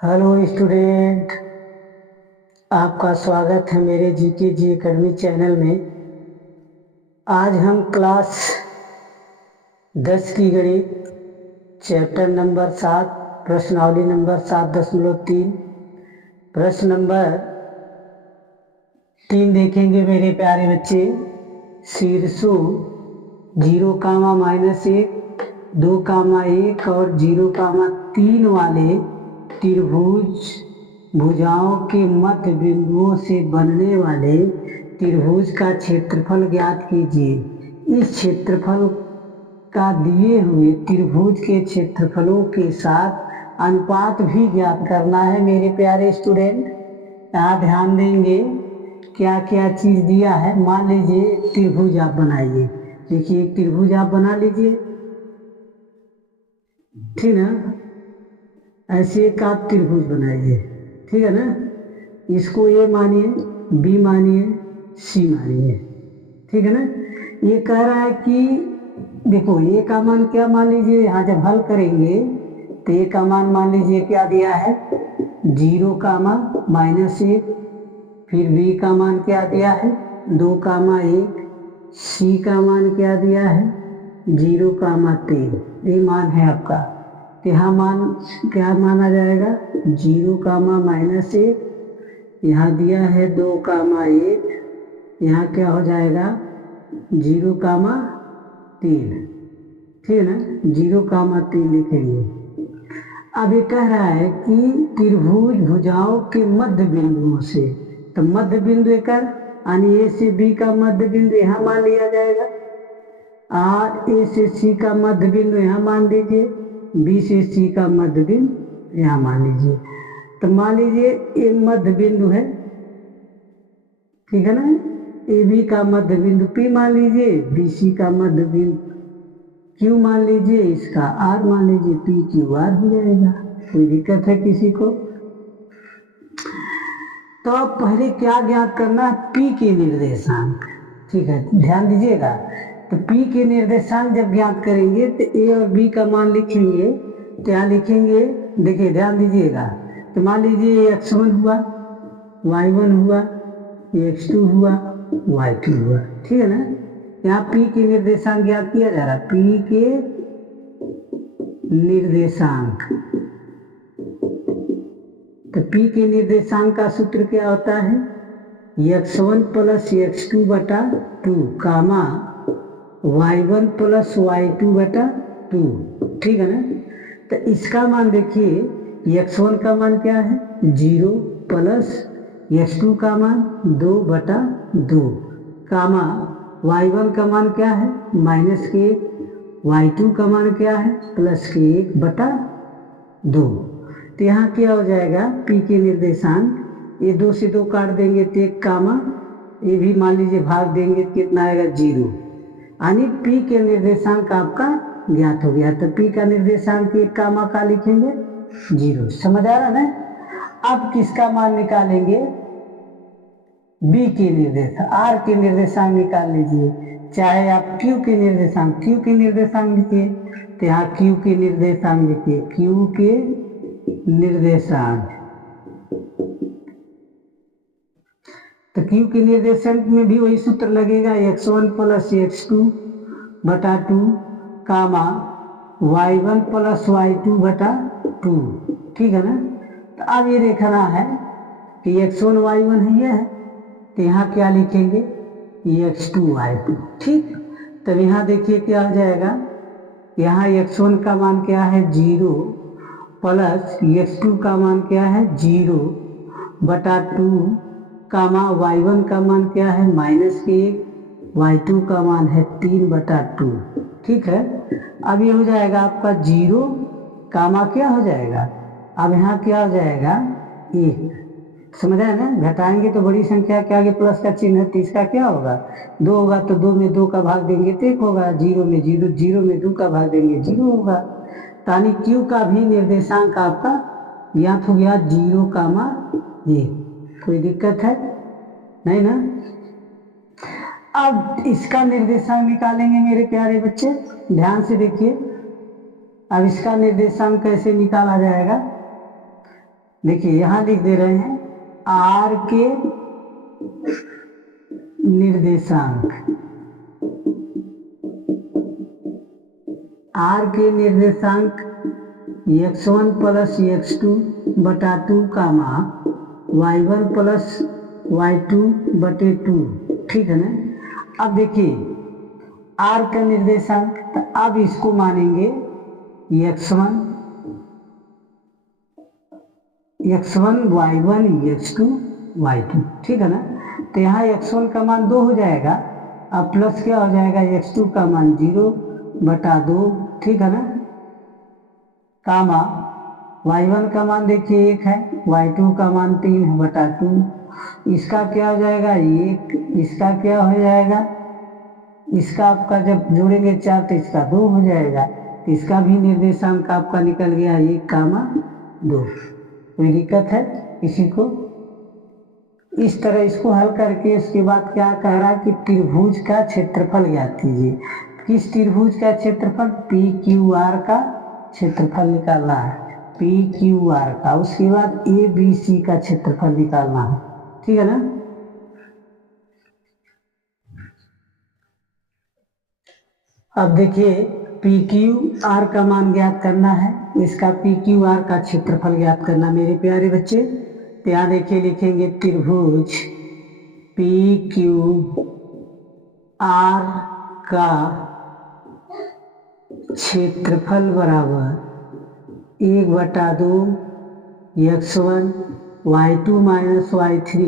Hello student, आपका स्वागत है मेरे जीके जी एकेडमी चैनल में। आज हम क्लास 10 की गणित चैप्टर नंबर 7 प्रश्नावली नंबर 7.3 प्रश्न नंबर 3 देखेंगे मेरे प्यारे बच्चे। शीर्षों 0, -1, 2, 1 और 0, 3 वाले त्रिभुज भुजाओं के मध्य बिंदुओं से बनने वाले त्रिभुज का क्षेत्रफल ज्ञात कीजिए। इस क्षेत्रफल का दिए हुए त्रिभुज के क्षेत्रफलों के साथ अनुपात भी ज्ञात करना है मेरे प्यारे स्टूडेंट। यहाँ ध्यान देंगे क्या क्या चीज दिया है। मान लीजिए एक त्रिभुज आप बनाइए। देखिए एक त्रिभुज आप बना लीजिए, ठीक ना। ऐसे एक आप त्रिभुज बनाइए, ठीक है ना। इसको ए मानिए, बी मानिए, सी मानिए, ठीक है ना। ये कह रहा है कि देखो ए का मान क्या मान लीजिए, यहाँ जब हल करेंगे तो ए का मान मान लीजिए क्या दिया है 0, -1। फिर बी का मान क्या दिया है 2, 1। सी का मान क्या दिया है 0, 3। ये मान है आपका। तो यहाँ मान क्या माना जाएगा 0, -1। यहाँ दिया है 2, 1। यहाँ क्या हो जाएगा 0, 3, ठीक है ना। 0, 3 लिखेंगे। अब ये कह रहा है कि त्रिभुज भुजाओं के मध्य बिंदुओं से, तो मध्य बिंदु कर यानी ए से बी का मध्य बिंदु यहाँ मान लिया जाएगा। और ए से सी का मध्य बिंदु यहाँ मान लीजिए, बी से सी का मध्य बिंदु यहाँ मान लीजिए। तो मान लीजिए ए मध्य बिंदु है, ठीक है ना। ए बी का मध्य बिंदु पी मान लीजिए, बी सी का मध्य बिंदु क्यू मान लीजिए, इसका आर मान लीजिए, पी क्यू आर हो जाएगा। कोई दिक्कत है किसी को? तो अब पहले क्या ज्ञात करना है, पी के निर्देशांक, ठीक है, ध्यान दीजिएगा। तो पी के निर्देशांक जब ज्ञात करेंगे तो ए और बी का मान लिखेंगे। तो यहाँ लिखेंगे, देखिए ध्यान दीजिएगा। तो मान लीजिए x1 हुआ, y1 हुआ, x2 हुआ, y2 हुआ, ठीक है ना। यहाँ पी के निर्देशांक ज्ञात किया जा रहा है। पी के निर्देशांक, तो पी के निर्देशांक का सूत्र क्या होता है x1 + x2 बटा 2, कामा y1 + y2 बटा 2, ठीक है ना। तो इसका मान देखिए x1 का मान क्या है 0 प्लस x2 का मान 2 बटा 2, कामा y1 का मान क्या है -1, y2 का मान क्या है +1 बटा 2। तो यहाँ क्या हो जाएगा पी के निर्देशांक, ये 2 से 2 काट देंगे तो 1, कामा ये भी मान लीजिए भाग देंगे तो कितना आएगा 0, यानी पी के निर्देशांक आपका ज्ञात हो गया। तो पी का निर्देशांक 1, कामा का लिखेंगे 0। समझ आ रहा ना। अब किसका मान निकालेंगे, बी के निर्देशांक, आर के निर्देशांक निकाल लीजिए। चाहे आप क्यू के निर्देशांक लिखिए। तो यहाँ क्यू के निर्देशांक लिखिए, क्यू के निर्देशांक। तो क्यू के निर्देशांक में भी वही सूत्र लगेगा x1 + x2 बटा 2, कामा y1 + y2 बटा 2, ठीक है ना। तो अब ये देखना है कि x1 y1 है, ये है। तो यहाँ क्या लिखेंगे x2 y2, ठीक। तब यहाँ देखिए क्या हो जाएगा, यहाँ x1 का मान क्या है 0 प्लस x2 का मान क्या है 0 बटा 2, कामा y1 का मान क्या है -1, y2 का मान है 3 बटा 2, ठीक है। अब ये हो जाएगा आपका 0, कामा क्या हो जाएगा, अब यहाँ क्या हो जाएगा 1। समझ आया ना। घटाएंगे तो बड़ी संख्या के आगे प्लस का चिन्ह है, तो इसका क्या होगा 2 होगा। तो 2 में 2 का भाग देंगे तो 1 होगा, 0 में 0, 0 में 2 का भाग देंगे 0 होगा। यानी क्यू का भी निर्देशांक आपका ज्ञात हो गया 0, 1। कोई दिक्कत है नहीं ना। अब इसका निर्देशांक निकालेंगे मेरे प्यारे बच्चे, ध्यान से देखिए। अब इसका निर्देशांक कैसे निकाला जाएगा, देखिए यहाँ लिख दे रहे हैं आर के निर्देशांक, आर के निर्देशांक x1 प्लस x2 बटा 2 कामा y1 प्लस y2 बटे 2, ठीक है ना। अब देखिए r का निर्देशांक, तो अब इसको मानेंगे x1 y1 x2 y2, ठीक है ना। तो यहाँ x1 का मान 2 हो जाएगा, अब प्लस क्या हो जाएगा x2 का मान 0 बटा 2, ठीक है ना, कामा y1 का मान देखिए 1 है, y2 का मान 3 है बटा 2, इसका क्या हो जाएगा 1, इसका क्या हो जाएगा, इसका आपका जब जोड़ेंगे 4 तो इसका 2 हो जाएगा, तो इसका भी निर्देशांक आपका निकल गया 1 कामा 2। कोई दिक्कत है किसी को? इस तरह इसको हल करके उसके बाद क्या कह रहा है कि त्रिभुज का क्षेत्रफल ज्ञात कीजिए। किस त्रिभुज का क्षेत्रफल? पी क्यू आर का क्षेत्रफल निकालना है, पी क्यू आर का। उसके बाद ए बी सी का क्षेत्रफल निकालना है, ठीक है ना। अब देखिए पी क्यू आर का मान ज्ञात करना है, इसका पी क्यू आर का क्षेत्रफल ज्ञात करना मेरे प्यारे बच्चे। तो यहाँ देखिए लिखेंगे त्रिभुज पी क्यू आर का क्षेत्रफल बराबर 1/2 x1 y2 minus y3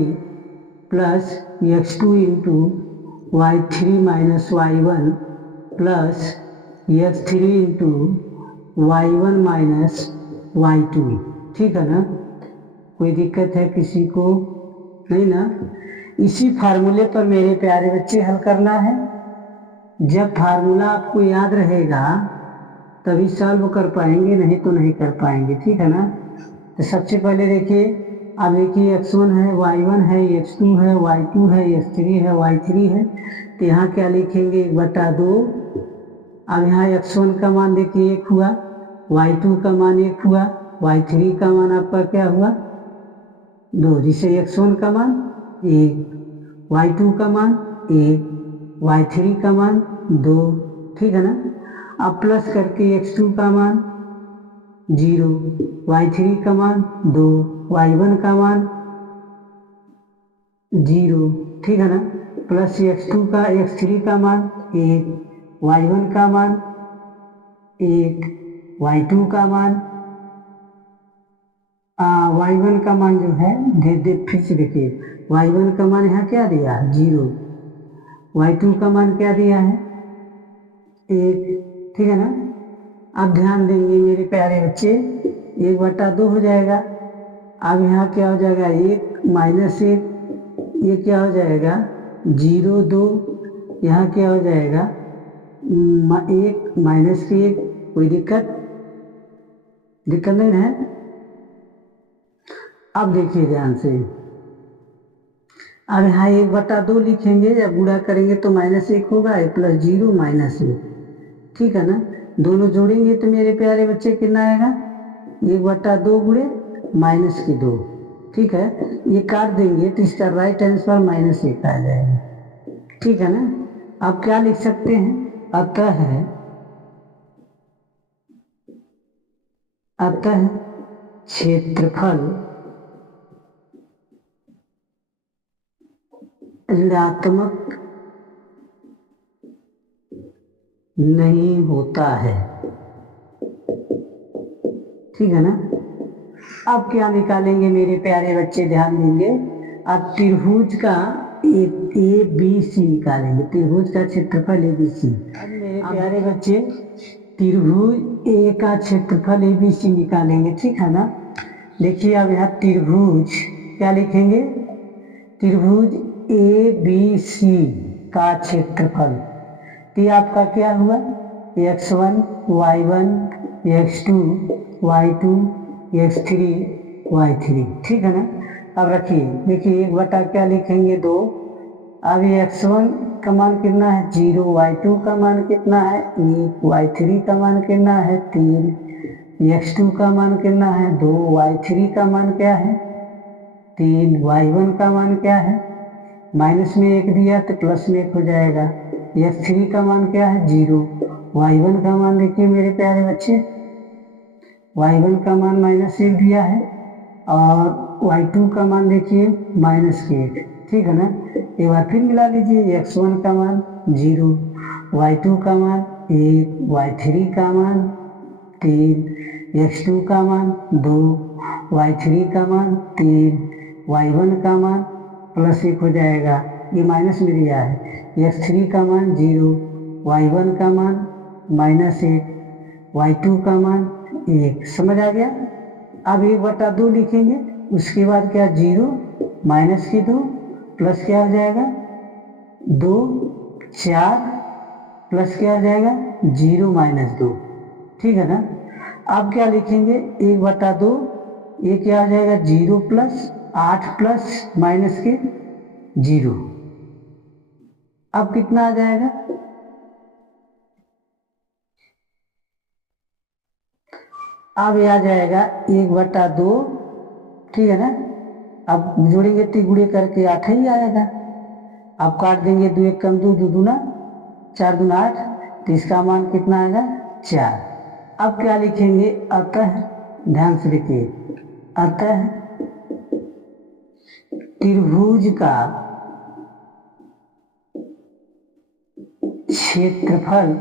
plus x2 into y3 minus y1 plus x3 into y1 minus y2, ठीक है ना। कोई दिक्कत है किसी को? नहीं ना। इसी फार्मूले पर मेरे प्यारे बच्चे हल करना है। जब फार्मूला आपको याद रहेगा तभी सॉल्व कर पाएंगे, नहीं तो नहीं कर पाएंगे, ठीक है ना। तो सबसे पहले देखिए, अब देखिए x1 है, y1 है, x2 है, y2 है, x3 है, y3 है। तो यहाँ क्या लिखेंगे 1/2। अब यहाँ x1 का मान देखिए 1 हुआ, y2 का मान 1 हुआ, y3 का मान आपका क्या हुआ 2, जिसे x1 का मान 1, y2 का मान 1, y3 का मान 2, ठीक है ना। अब प्लस करके x2 का मान 0, y3 का मान 2, y1 का मान 0, ठीक है ना। प्लस x3 का मान 1, y1 का मान 1, y2 का मान y1 का मान जो है फिर से देखिए, y1 का मान यहाँ क्या दिया 0, y2 का मान क्या दिया है 1, ठीक है ना। अब ध्यान देंगे मेरे प्यारे बच्चे, 1/2 हो जाएगा। अब यहाँ क्या हो जाएगा 1 माइनस 1, ये क्या हो जाएगा 0 2, यहाँ क्या हो जाएगा 1 माइनस 1। कोई दिक्कत नहीं है। अब देखिए ध्यान से, अब यहाँ 1/2 लिखेंगे, जब गुणा करेंगे तो -1 होगा, प्लस 0 माइनस 1, ठीक है ना। दोनों जोड़ेंगे तो मेरे प्यारे बच्चे कितना आएगा 1/2 गुणे -2, ठीक है। ये काट देंगे तो इसका राइट आंसर -1 आ जाएगा, ठीक है ना। अब क्या लिख सकते हैं, अतः क्षेत्रफल ऋणात्मक नहीं होता है, ठीक है ना। अब क्या निकालेंगे मेरे प्यारे बच्चे, ध्यान देंगे। अब त्रिभुज का ए बी सी निकालेंगे, त्रिभुज का क्षेत्रफल ए बी सी। अब मेरे प्यारे बच्चे त्रिभुज ए का क्षेत्रफल ए बी सी निकालेंगे, ठीक है ना। देखिए अब यहाँ त्रिभुज क्या लिखेंगे, त्रिभुज ए बी सी का क्षेत्रफल, तो आपका क्या हुआ x1 y1 x2 y2 x3 y3, ठीक है ना। अब रखिए, देखिए 1 क्या लिखेंगे 2। अब x1 का मान कितना है 0, y2 का मान कितना है 1, y3 का मान कितना है 3, x2 का मान कितना है 2, y3 का मान क्या है 3, y1 का मान क्या है, माइनस में 1 दिया तो प्लस में 1 हो जाएगा। x3 का मान क्या है 0, y1 का मान देखिए मेरे प्यारे बच्चे, y1 का मान -1 दिया है और y2 का मान देखिए -1, ठीक है ना। एक बार फिर मिला लीजिए, x1 का मान 0, y2 का मान 1, y3 का मान 3, x2 का मान 2, y3 का मान 3, y1 का मान +1 हो जाएगा, ये माइनस में दिया है। x3 का मान 0, y1 का मान -1, y2 का मान 1, समझ आ गया। अब 1/2 लिखेंगे, उसके बाद क्या 0 -2 प्लस क्या हो जाएगा 2, 4 प्लस क्या हो जाएगा 0 -2, ठीक है ना। अब क्या लिखेंगे 1/2, ये क्या हो जाएगा 0 प्लस 8 प्लस माइनस के 0, अब कितना आ जाएगा, अब ये आ जाएगा 1/2, ठीक है ना। अब जोड़ेंगे तो गुणे करके 8 ही आएगा। अब काट देंगे 2 1 कम 2, 2 दूना 4 दूना 8, तो इसका मान कितना आएगा 4। अब क्या लिखेंगे, अतः, ध्यान से देखिए, अतः त्रिभुज का क्षेत्रफल,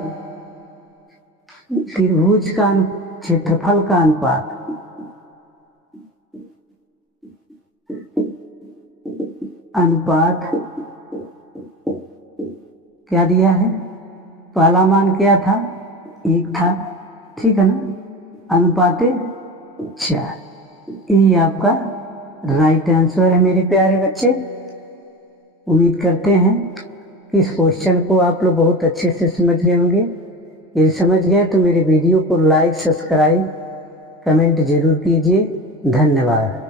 त्रिभुज का क्षेत्रफल का अनुपात क्या दिया है, पहला मान क्या था 1 था, ठीक है ना, अनुपाते 4, यही आपका राइट आंसर है मेरे प्यारे बच्चे। उम्मीद करते हैं कि इस क्वेश्चन को आप लोग बहुत अच्छे से समझ गए होंगे। यदि समझ गए तो मेरे वीडियो को लाइक, सब्सक्राइब, कमेंट जरूर कीजिए। धन्यवाद।